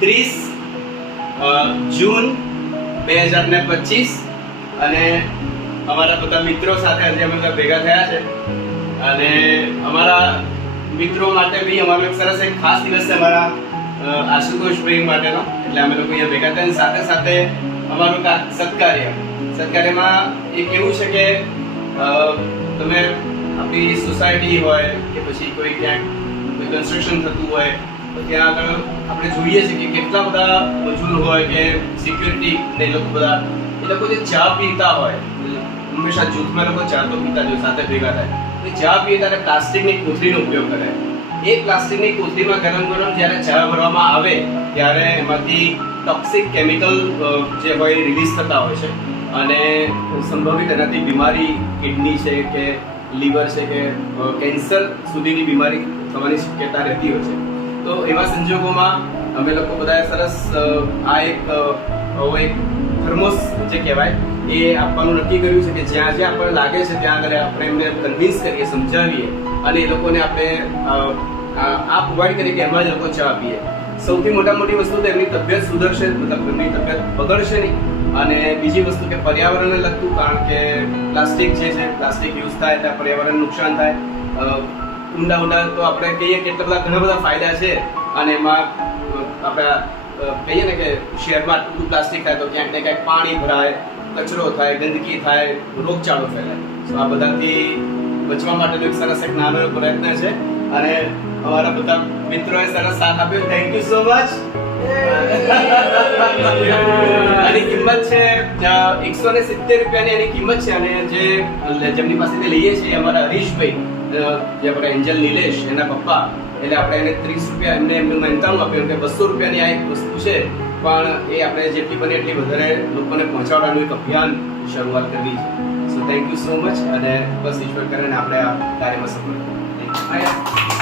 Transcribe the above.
30 જૂન 2025 અને અમારા બધા મિત્રો સાથે આજે અમે બધા ભેગા થયા છે અને અમારા મિત્રો માટે બી અમારો એક સરસ એક ખાસ દિવસ છે અમારા આશુતોષ ભાઈ માટેનો, એટલે અમે લોકો અહીંયા ભેગા થઈને સાથે સાથે અમારું સત્કાર્યમાં એક એવું છે કે તમે આપણી સોસાયટી હોય કે પછી કોઈ ક્યાંક કોઈ કન્સ્ટ્રક્શન થતું હોય તો ત્યાં આગળ આપણે જોઈએ છીએ કે કેટલા બધા મજૂર હોય કે સિક્યુરિટી ને એ લોકો જે ચા પીતા હોય, હંમેશા જૂથમાં લોકો ચા તો પીતા જ હોય, સાથે ભેગા થાય તો ચા પીતા ત્યારે પ્લાસ્ટિકની કોથળીનો ઉપયોગ કરે. એ પ્લાસ્ટિકની કોથળીમાં ગરમ જ્યારે ચા ભરવામાં આવે ત્યારે એમાંથી ટોક્સિક કેમિકલ જે હોય રિલીઝ થતા હોય છે અને સંભવિત એનાથી બીમારી કિડની છે કે લીવર છે કે કેન્સર સુધીની બીમારી થવાની શક્યતા રહેતી હોય છે. તો એવા સંજોગોમાં અમે લોકો બધાએ સરસ આ એક થર્મોસ જે કહેવાય એ આપવાનું નક્કી કર્યું છે કે જ્યાં જ્યાં આપણને લાગે છે ત્યાં આગળ આપણે એમને કન્વિન્સ કરીએ, સમજાવીએ અને એ લોકોને આપણે આ પ્રોવાઈડ કરીએ કે એમાં જ લોકો ચા પીએ. સૌથી મોટી વસ્તુ તો એમની તબિયત સુધરશે, મતલબ એમની તબિયત બગડશે નહીં. અને બીજી વસ્તુ કે પર્યાવરણને લગતું, કારણ કે પ્લાસ્ટિક જે છે, પ્લાસ્ટિક યુઝ થાય ત્યાં પર્યાવરણને નુકસાન થાય. ઊંડા તો આપણે કહીએ કે ઘણા બધા ફાયદા છે અને એમાં આપણે કહીએ ને કે શહેરમાં આટલું પ્લાસ્ટિક થાય તો ક્યાંક ને ક્યાંક પાણી ભરાય, કચરો થાય, ગંદકી થાય, રોગચાળો ફેલાય. તો આ બધાથી બચવા માટેનો એક સરસ એક નાનો પ્રયત્ન છે અને અમારા બધા મિત્રોએ સરસ સાથ આપ્યો. Thank you so much. આની કિંમત છે 170 રૂપિયાની એની કિંમત છે અને જેમની પાસેથી લઈએ છીએ અમારા હરીશભાઈ, જે આપણા એન્જલ નિલેશ, એના પપ્પા, એટલે આપણે એને 30 રૂપિયા એમનું મહેનતાણું આપ્યું કે 200 રૂપિયાની આ એક વસ્તુ છે, પણ એ આપણે જેટલી બને એટલી વધારે લોકોને પહોંચાડવાનું એક અભિયાન શરૂઆત કરવી છે. So thank you so much અને બસ ઈશ્વર કરીને આપણે આ કાર્યમાં સફળ થઈએ.